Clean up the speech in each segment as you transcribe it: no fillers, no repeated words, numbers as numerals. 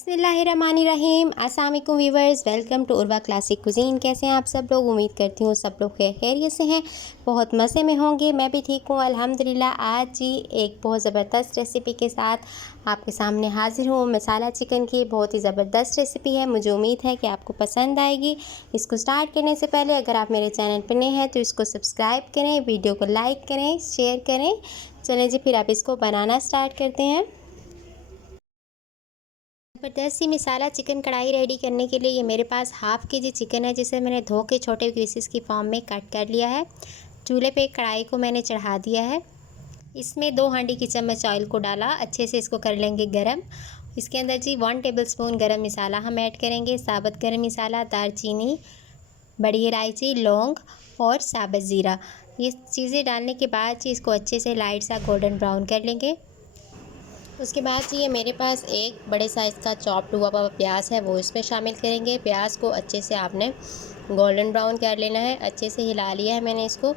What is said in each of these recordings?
बिस्मिल्लाहिर्रहमानिर्रहीम। अस्सलाम वालेकुम viewers, welcome to Urwa classic cuisine. कैसे हैं आप सब लोग? उम्मीद करती हूँ सब लोग खैरियत से हैं, बहुत मज़े में होंगे। मैं भी ठीक हूँ अल्हम्दुलिल्लाह। आज जी एक बहुत ज़बरदस्त रेसिपी के साथ आपके सामने हाज़िर हूँ। मसाला चिकन की बहुत ही ज़बरदस्त रेसिपी है, मुझे उम्मीद है कि आपको पसंद आएगी। इसको स्टार्ट करने से पहले अगर आप मेरे चैनल पर नए हैं तो इसको सब्सक्राइब करें, वीडियो को लाइक करें, शेयर करें। चलें जी, फिर आप इसको बनाना स्टार्ट करते हैं। ज़बरदस्त सी मसाला चिकन कढ़ाई रेडी करने के लिए ये मेरे पास हाफ़ के जी चिकन है, जिसे मैंने धो के छोटे पीसेस की फॉर्म में कट कर लिया है। चूल्हे पे कढ़ाई को मैंने चढ़ा दिया है। इसमें 2 हांडी की चम्मच ऑयल को डाला, अच्छे से इसको कर लेंगे गरम। इसके अंदर जी 1 टेबलस्पून गरम मसाला हम ऐड करेंगे। साबुत गरम मसाला, दालचीनी, बड़ी इलायची, लौंग और साबुत ज़ीरा, ये चीज़ें डालने के बाद जी इसको अच्छे से लाइट सा गोल्डन ब्राउन कर लेंगे। उसके बाद जी ये मेरे पास एक बड़े साइज़ का चॉप्ड हुआ प्याज है, वो इसमें शामिल करेंगे। प्याज को अच्छे से आपने गोल्डन ब्राउन कर लेना है। अच्छे से हिला लिया है मैंने इसको,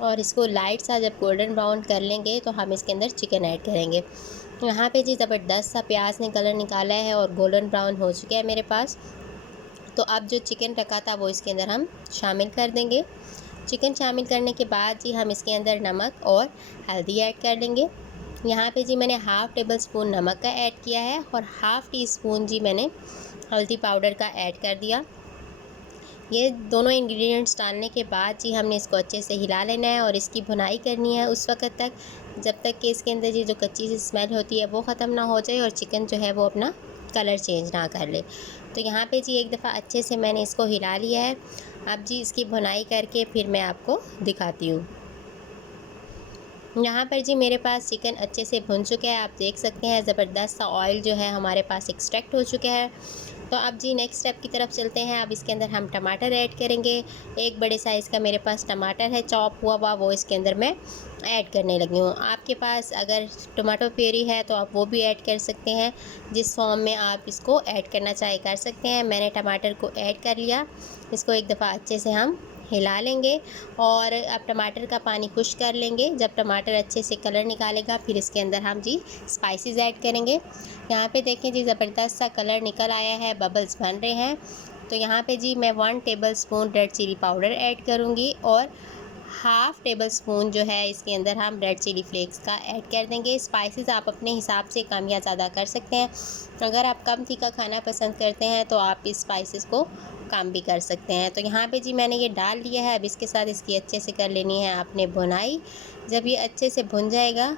और इसको लाइट सा जब गोल्डन ब्राउन कर लेंगे तो हम इसके अंदर चिकन ऐड करेंगे। यहाँ पे जी ज़बरदस्त सा प्याज ने कलर निकाला है और गोल्डन ब्राउन हो चुका है मेरे पास। तो अब जो चिकन रखा था वो इसके अंदर हम शामिल कर देंगे। चिकन शामिल करने के बाद जी हम इसके अंदर नमक और हल्दी ऐड कर लेंगे। यहाँ पे जी मैंने हाफ़ टेबल स्पून नमक का ऐड किया है और हाफ़ टी स्पून जी मैंने हल्दी पाउडर का ऐड कर दिया। ये दोनों इंग्रेडिएंट्स डालने के बाद जी हमने इसको अच्छे से हिला लेना है और इसकी भुनाई करनी है उस वक्त तक जब तक कि इसके अंदर जी जो कच्ची सी स्मेल होती है वो ख़त्म ना हो जाए और चिकन जो है वो अपना कलर चेंज ना कर ले। तो यहाँ पे जी एक दफ़ा अच्छे से मैंने इसको हिला लिया है। अब जी इसकी भुनाई करके फिर मैं आपको दिखाती हूँ। यहाँ पर जी मेरे पास चिकन अच्छे से भुन चुका है, आप देख सकते हैं ज़बरदस्त सा ऑयल जो है हमारे पास एक्सट्रैक्ट हो चुका है। तो अब जी नेक्स्ट स्टेप की तरफ चलते हैं। अब इसके अंदर हम टमाटर ऐड करेंगे। एक बड़े साइज़ का मेरे पास टमाटर है चॉप हुआ वो इसके अंदर मैं ऐड करने लगी हूँ। आपके पास अगर टमाटो प्यूरी है तो आप वो भी ऐड कर सकते हैं, जिस फॉर्म में आप इसको ऐड करना चाहे कर सकते हैं। मैंने टमाटर को ऐड कर लिया। इसको एक दफ़ा अच्छे से हम हिला लेंगे और अब टमाटर का पानी खुश्क कर लेंगे। जब टमाटर अच्छे से कलर निकालेगा फिर इसके अंदर हम जी स्पाइसेस ऐड करेंगे। यहाँ पे देखें जी ज़बरदस्त सा कलर निकल आया है, बबल्स बन रहे हैं। तो यहाँ पे जी मैं 1 tablespoon red chilli powder add करूँगी और हाफ़ टेबल स्पून जो है इसके अंदर हम रेड चिली फ्लेक्स का ऐड कर देंगे। स्पाइसेस आप अपने हिसाब से कम या ज़्यादा कर सकते हैं। अगर आप कम तीखा खाना पसंद करते हैं तो आप इस स्पाइसेस को कम भी कर सकते हैं। तो यहाँ पे जी मैंने ये डाल लिया है। अब इसके साथ इसकी अच्छे से कर लेनी है आपने भुनाई। जब ये अच्छे से भुन जाएगा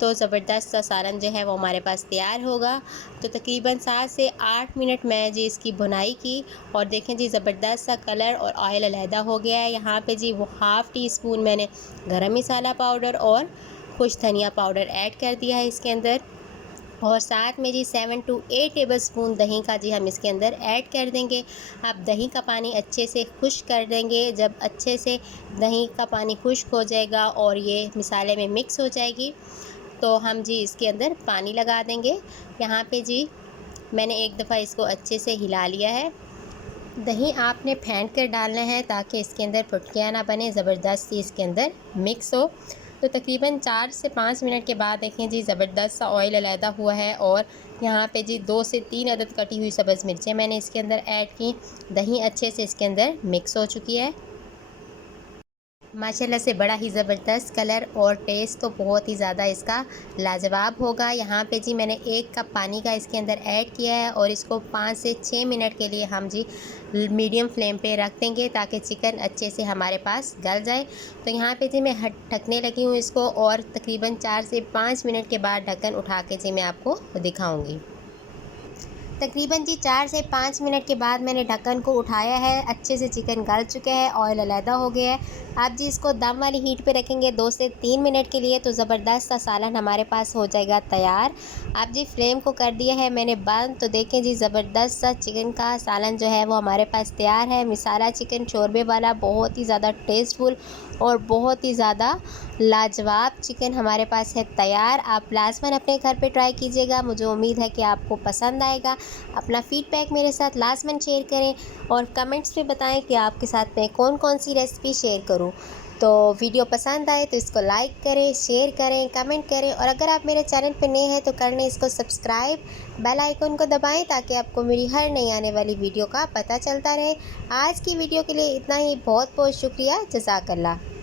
तो ज़बरदस्त सा सालन जो है वो हमारे पास तैयार होगा। तो तकरीबन 7 से 8 मिनट मैं जी इसकी भुनाई की और देखें जी ज़बरदस्त सा कलर और ऑयल अलहदा हो गया है। यहाँ पे जी वो हाफ़ टी स्पून मैंने गरम मसाला पाउडर और खुश धनिया पाउडर ऐड कर दिया है इसके अंदर, और साथ में जी 7 to 8 टेबलस्पून दही का जी हम इसके अंदर ऐड कर देंगे। आप दही का पानी अच्छे से खुश्क कर देंगे। जब अच्छे से दही का पानी खुश्क हो जाएगा और ये मसाले में मिक्स हो जाएगी तो हम जी इसके अंदर पानी लगा देंगे। यहाँ पे जी मैंने एक दफ़ा इसको अच्छे से हिला लिया है। दही आपने फेंट कर डालना है ताकि इसके अंदर फुटकियाँ ना बने, ज़बरदस्त सी इसके अंदर मिक्स हो। तो तकरीबन 4 से 5 मिनट के बाद देखें जी ज़बरदस्त सा ऑयल अलहदा हुआ है और यहाँ पे जी 2 से 3 अदद कटी हुई सब्ज़ मिर्चें मैंने इसके अंदर ऐड की। दही अच्छे से इसके अंदर मिक्स हो चुकी है। माशाल्लाह से बड़ा ही ज़बरदस्त कलर और टेस्ट तो बहुत ही ज़्यादा इसका लाजवाब होगा। यहाँ पे जी मैंने 1 कप पानी का इसके अंदर ऐड किया है और इसको 5 से 6 मिनट के लिए हम जी मीडियम फ्लेम पे रख देंगे ताकि चिकन अच्छे से हमारे पास गल जाए। तो यहाँ पे जी मैं ढकने लगी हूँ इसको और तकरीबन 4 से 5 मिनट के बाद ढक्कन उठा के जी मैं आपको दिखाऊँगी। तकरीबन जी 4 से 5 मिनट के बाद मैंने ढक्कन को उठाया है। अच्छे से चिकन गल चुके हैं, ऑयल अलहदा हो गया है। आप जी इसको दम वाली हीट पे रखेंगे 2 से 3 मिनट के लिए तो ज़बरदस्त सा सालन हमारे पास हो जाएगा तैयार। आप जी फ्लेम को कर दिया है मैंने बंद। तो देखें जी ज़बरदस्त सा चिकन का सालन जो है वो हमारे पास तैयार है। मसाला चिकन शोरबे वाला बहुत ही ज़्यादा टेस्टफुल और बहुत ही ज़्यादा लाजवाब चिकन हमारे पास है तैयार। आप लाजमन अपने घर पे ट्राई कीजिएगा, मुझे उम्मीद है कि आपको पसंद आएगा। अपना फ़ीडबैक मेरे साथ लाजमन शेयर करें और कमेंट्स में बताएं कि आपके साथ मैं कौन कौन सी रेसिपी शेयर करूं। तो वीडियो पसंद आए तो इसको लाइक करें, शेयर करें, कमेंट करें और अगर आप मेरे चैनल पर नए हैं तो कर लें इसको सब्सक्राइब, बेल आइकन को दबाएं ताकि आपको मेरी हर नई आने वाली वीडियो का पता चलता रहे। आज की वीडियो के लिए इतना ही। बहुत बहुत शुक्रिया। जज़ाकल्लाह।